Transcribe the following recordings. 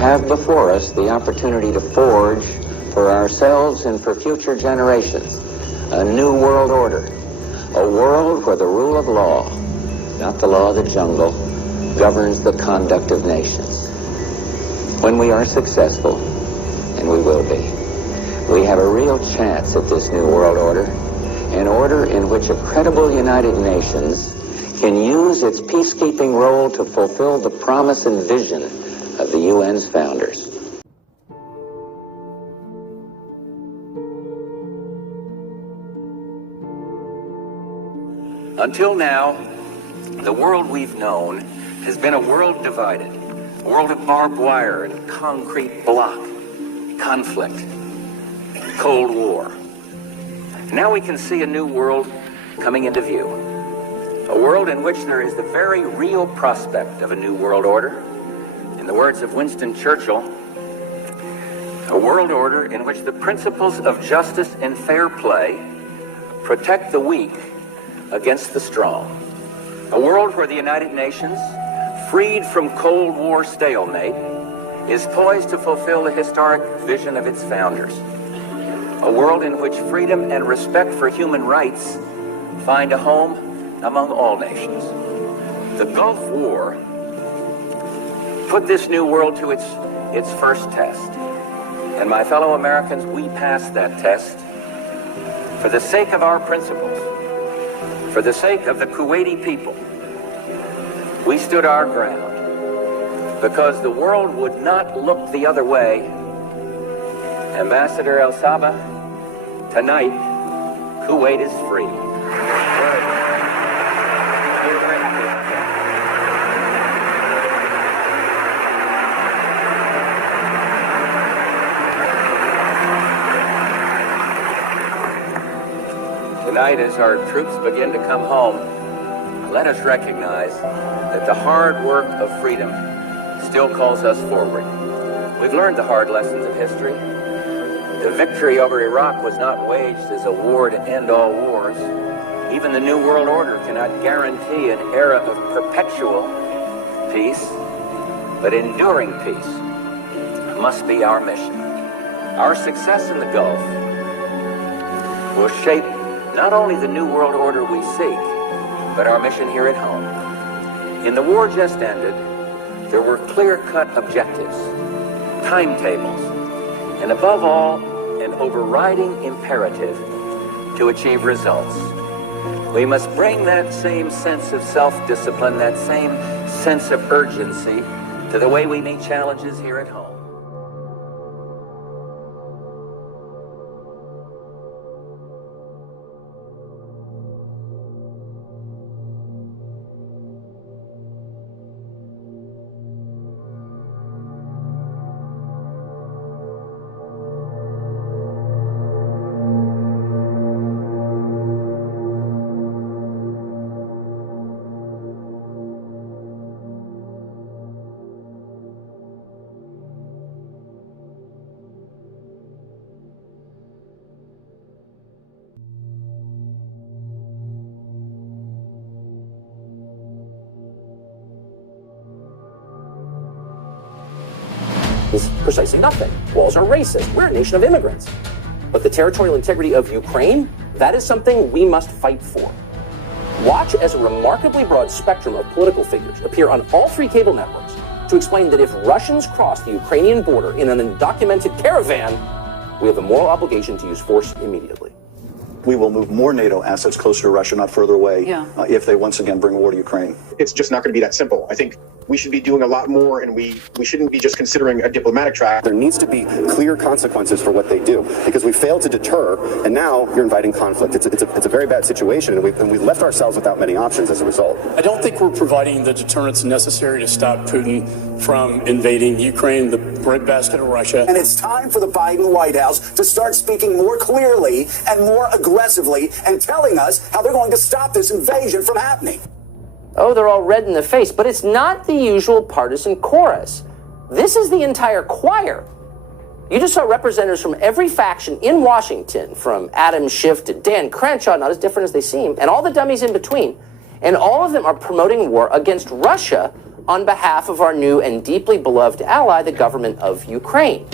have before us the opportunity to forge for ourselves and for future generations a new world order, a world where the rule of law, not the law of the jungle, governs the conduct of nations. When we are successful, and we will be, we have a real chance at this new world order, an order in which a credible United Nations can use its peacekeeping role to fulfill the promise and vision of the UN's founders. Until now, the world we've known has been a world divided, a world of barbed wire and concrete block, conflict, Cold War. Now we can see a new world coming into view, a world in which there is the very real prospect of a new world order. In the words of Winston Churchill, a world order in which the principles of justice and fair play protect the weak against the strong. A world where the United Nations, freed from Cold War stalemate, is poised to fulfill the historic vision of its founders. A world in which freedom and respect for human rights find a home among all nations. The Gulf War put this new world to its first test. And my fellow Americans, we passed that test for the sake of our principles, for the sake of the Kuwaiti people. We stood our ground because the world would not look the other way. Ambassador El Saba, tonight, Kuwait is free. Tonight, as our troops begin to come home, let us recognize that the hard work of freedom still calls us forward. We've learned the hard lessons of history. The victory over Iraq was not waged as a war to end all wars. Even the New World Order cannot guarantee an era of perpetual peace, but enduring peace must be our mission. Our success in the Gulf will shape not only the New World Order we seek, but our mission here at home. In the war just ended, there were clear-cut objectives, timetables, and above all, an overriding imperative to achieve results. We must bring that same sense of self-discipline, that same sense of urgency to the way we meet challenges here at home. Is precisely nothing. Walls are racist. We're a nation of immigrants. But the territorial integrity of Ukraine, that is something we must fight for. Watch as a remarkably broad spectrum of political figures appear on all three cable networks to explain that if Russians cross the Ukrainian border in an undocumented caravan, we have a moral obligation to use force immediately. We will move more NATO assets closer to Russia, not further away, if they once again bring war to Ukraine. It's just not going to be that simple. I think we should be doing a lot more, and we shouldn't be just considering a diplomatic track. There needs to be clear consequences for what they do, because we failed to deter, and now you're inviting conflict. It's a very bad situation, and we left ourselves without many options as a result. I don't think we're providing the deterrence necessary to stop Putin from invading Ukraine, the breadbasket of Russia. And it's time for the Biden White House to start speaking more clearly and more aggressively and telling us how they're going to stop this invasion from happening. Oh, they're all red in the face, but it's not the usual partisan chorus. This is the entire choir. You just saw representatives from every faction in Washington, from Adam Schiff to Dan Crenshaw, not as different as they seem, and all the dummies in between. And all of them are promoting war against Russia on behalf of our new and deeply beloved ally, the government of Ukraine.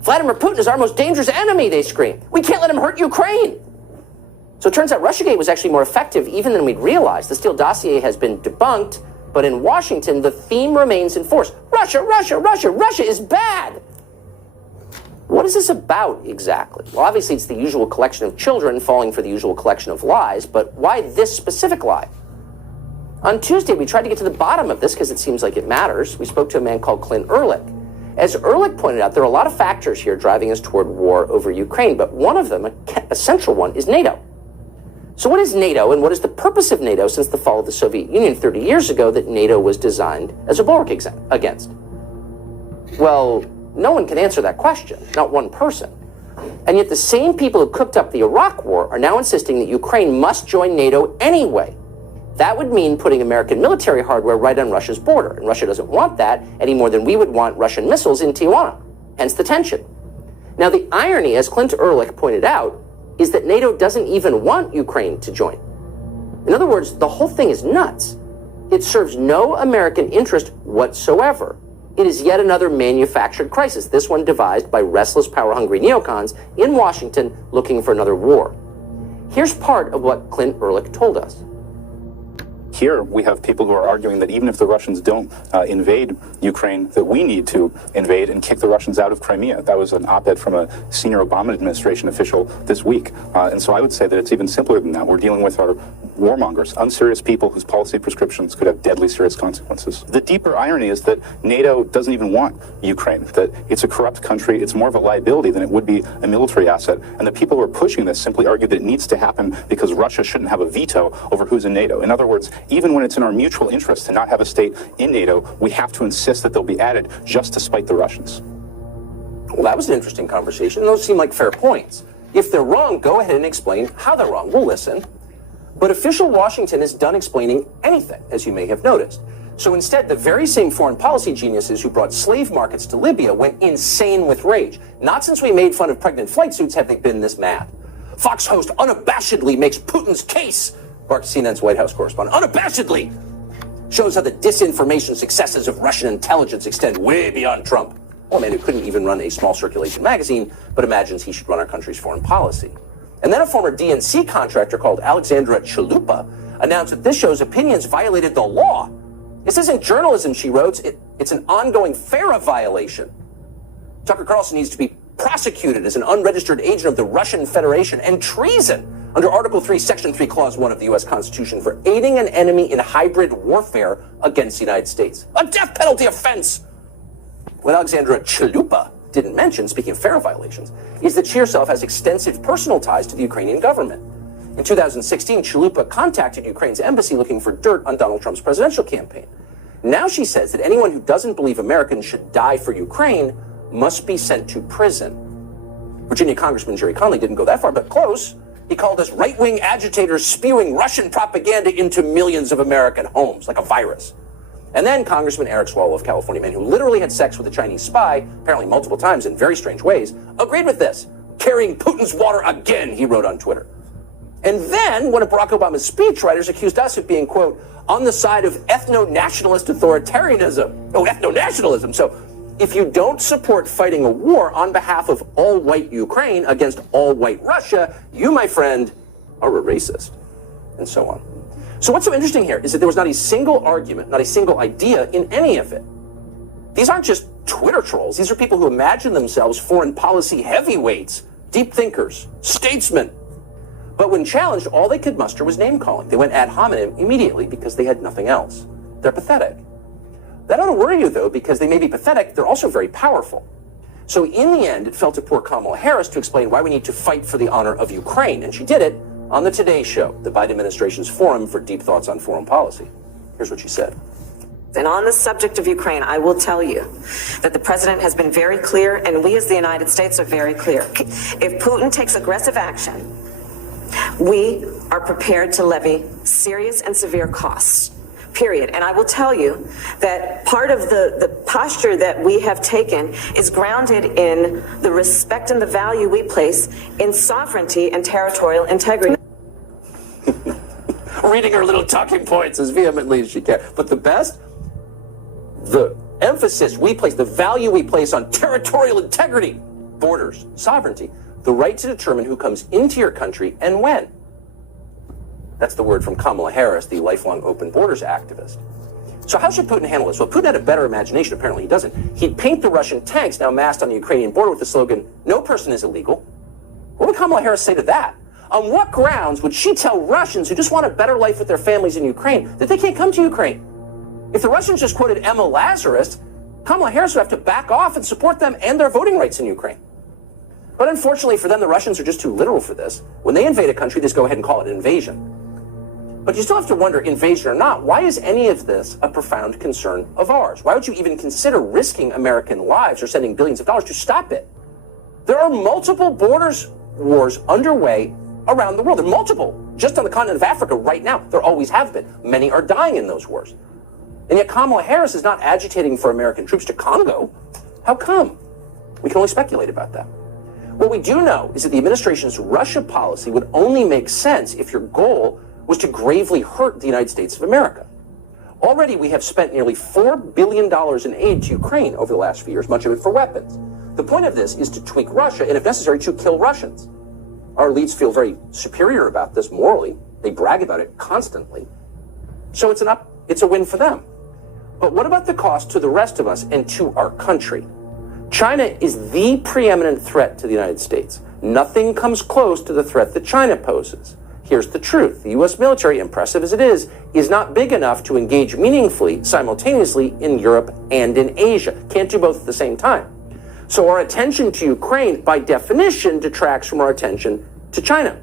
Vladimir Putin is our most dangerous enemy, they scream. We can't let him hurt Ukraine. So it turns out Russiagate was actually more effective even than we'd realized. The Steele dossier has been debunked, but in Washington, the theme remains in force. Russia, Russia, Russia, Russia is bad. What is this about exactly? Well, obviously it's the usual collection of children falling for the usual collection of lies, but why this specific lie? On Tuesday, we tried to get to the bottom of this because it seems like it matters. We spoke to a man called Clint Ehrlich. As Ehrlich pointed out, there are a lot of factors here driving us toward war over Ukraine, but one of them, a central one, is NATO. So what is NATO, and what is the purpose of NATO since the fall of the Soviet Union 30 years ago that NATO was designed as a bulwark against? Well, no one can answer that question, not one person. And yet the same people who cooked up the Iraq War are now insisting that Ukraine must join NATO anyway. That would mean putting American military hardware right on Russia's border, and Russia doesn't want that any more than we would want Russian missiles in Tijuana, hence the tension. Now, the irony, as Clint Ehrlich pointed out, is that NATO doesn't even want Ukraine to join. In other words, the whole thing is nuts. It serves no American interest whatsoever. It is yet another manufactured crisis, this one devised by restless, power-hungry neocons in Washington looking for another war. Here's part of what Clint Ehrlich told us. Here we have people who are arguing that even if the Russians don't invade Ukraine, that we need to invade and kick the Russians out of Crimea. That was an op-ed from a senior Obama administration official this week. And so I would say that it's even simpler than that. We're dealing with our warmongers, unserious people whose policy prescriptions could have deadly serious consequences. The deeper irony is that NATO doesn't even want Ukraine, that it's a corrupt country, it's more of a liability than it would be a military asset. And the people who are pushing this simply argue that it needs to happen because Russia shouldn't have a veto over who's in NATO. In other words, even when it's in our mutual interest to not have a state in NATO, we have to insist that they'll be added just to spite the Russians. Well, that was an interesting conversation. Those seem like fair points. If they're wrong, go ahead and explain how they're wrong. We'll listen. But official Washington is done explaining anything, as you may have noticed. So instead, the very same foreign policy geniuses who brought slave markets to Libya went insane with rage. Not since we made fun of pregnant flight suits have they been this mad. Fox host unabashedly makes Putin's case, barked CNN's White House correspondent. Unabashedly shows how the disinformation successes of Russian intelligence extend way beyond Trump. Well, a man who couldn't even run a small circulation magazine, but imagines he should run our country's foreign policy. And then a former DNC contractor called Alexandra Chalupa announced that this show's opinions violated the law. This isn't journalism, she wrote. It's an ongoing FARA violation. Tucker Carlson needs to be prosecuted as an unregistered agent of the Russian Federation and treason under Article 3, Section 3, Clause 1 of the U.S. Constitution for aiding an enemy in hybrid warfare against the United States. A death penalty offense! What Alexandra Chalupa didn't mention, speaking of FARA violations, is that she herself has extensive personal ties to the Ukrainian government. In 2016, Chalupa contacted Ukraine's embassy looking for dirt on Donald Trump's presidential campaign. Now she says that anyone who doesn't believe Americans should die for Ukraine must be sent to prison. Virginia Congressman Jerry Connolly didn't go that far, but close. He called us right-wing agitators spewing Russian propaganda into millions of American homes like a virus. And then Congressman Eric Swalwell of California, man who literally had sex with a Chinese spy, apparently multiple times in very strange ways, agreed with this. Carrying Putin's water again, he wrote on Twitter. And then one of Barack Obama's speechwriters accused us of being, quote, on the side of ethno-nationalist authoritarianism. Oh, ethno-nationalism. So if you don't support fighting a war on behalf of all-white Ukraine against all-white Russia, you, my friend, are a racist, and so on. So what's so interesting here is that there was not a single argument, not a single idea in any of it. These aren't just Twitter trolls. These are people who imagine themselves foreign policy heavyweights, deep thinkers, statesmen. But when challenged, all they could muster was name-calling. They went ad hominem immediately because they had nothing else. They're pathetic. That ought to worry you, though, because they may be pathetic, they're also very powerful. So in the end, it fell to poor Kamala Harris to explain why we need to fight for the honor of Ukraine. And she did it on the Today Show, the Biden administration's forum for deep thoughts on foreign policy. Here's what she said. And on the subject of Ukraine, I will tell you that the president has been very clear, and we as the United States are very clear. If Putin takes aggressive action, we are prepared to levy serious and severe costs, period. And I will tell you that part of the posture that we have taken is grounded in the respect and the value we place in sovereignty and territorial integrity. Reading her little talking points as vehemently as she can. But the best, the emphasis we place, the value we place on territorial integrity, borders, sovereignty, the right to determine who comes into your country and when. That's the word from Kamala Harris, the lifelong open borders activist. So how should Putin handle this? Well, Putin had a better imagination. Apparently he doesn't. He'd paint the Russian tanks now massed on the Ukrainian border with the slogan, "No person is illegal." What would Kamala Harris say to that? On what grounds would she tell Russians who just want a better life with their families in Ukraine that they can't come to Ukraine? If the Russians just quoted Emma Lazarus, Kamala Harris would have to back off and support them and their voting rights in Ukraine. But unfortunately for them, the Russians are just too literal for this. When they invade a country, they just go ahead and call it an invasion. But you still have to wonder, invasion or not, why is any of this a profound concern of ours? Why would you even consider risking American lives or sending billions of dollars to stop it? There are multiple borders wars underway around the world. There are multiple. Just on the continent of Africa right now, there always have been. Many are dying in those wars. And yet Kamala Harris is not agitating for American troops to Congo. How come? We can only speculate about that. What we do know is that the administration's Russia policy would only make sense if your goal was to gravely hurt the United States of America. Already we have spent nearly $4 billion in aid to Ukraine over the last few years, much of it for weapons. The point of this is to tweak Russia and, if necessary, to kill Russians. Our elites feel very superior about this morally. They brag about it constantly. So it's a win for them. But what about the cost to the rest of us and to our country? China is the preeminent threat to the United States. Nothing comes close to the threat that China poses. Here's the truth. The U.S. military, impressive as it is not big enough to engage meaningfully, simultaneously in Europe and in Asia. Can't do both at the same time. So our attention to Ukraine, by definition, detracts from our attention to China.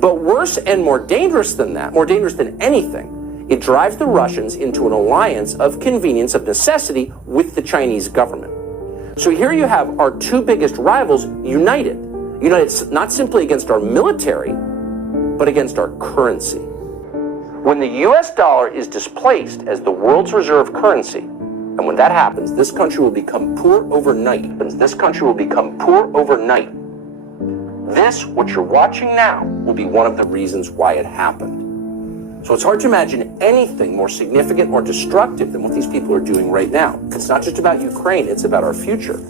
But worse and more dangerous than that, more dangerous than anything, it drives the Russians into an alliance of convenience, of necessity, with the Chinese government. So here you have our two biggest rivals united not simply against our military, but against our currency. When the U.S. dollar is displaced as the world's reserve currency, and when that happens, this country will become poor overnight. This country will become poor overnight. This, what you're watching now, will be one of the reasons why it happened. So it's hard to imagine anything more significant or destructive than what these people are doing right now. It's not just about Ukraine, it's about our future.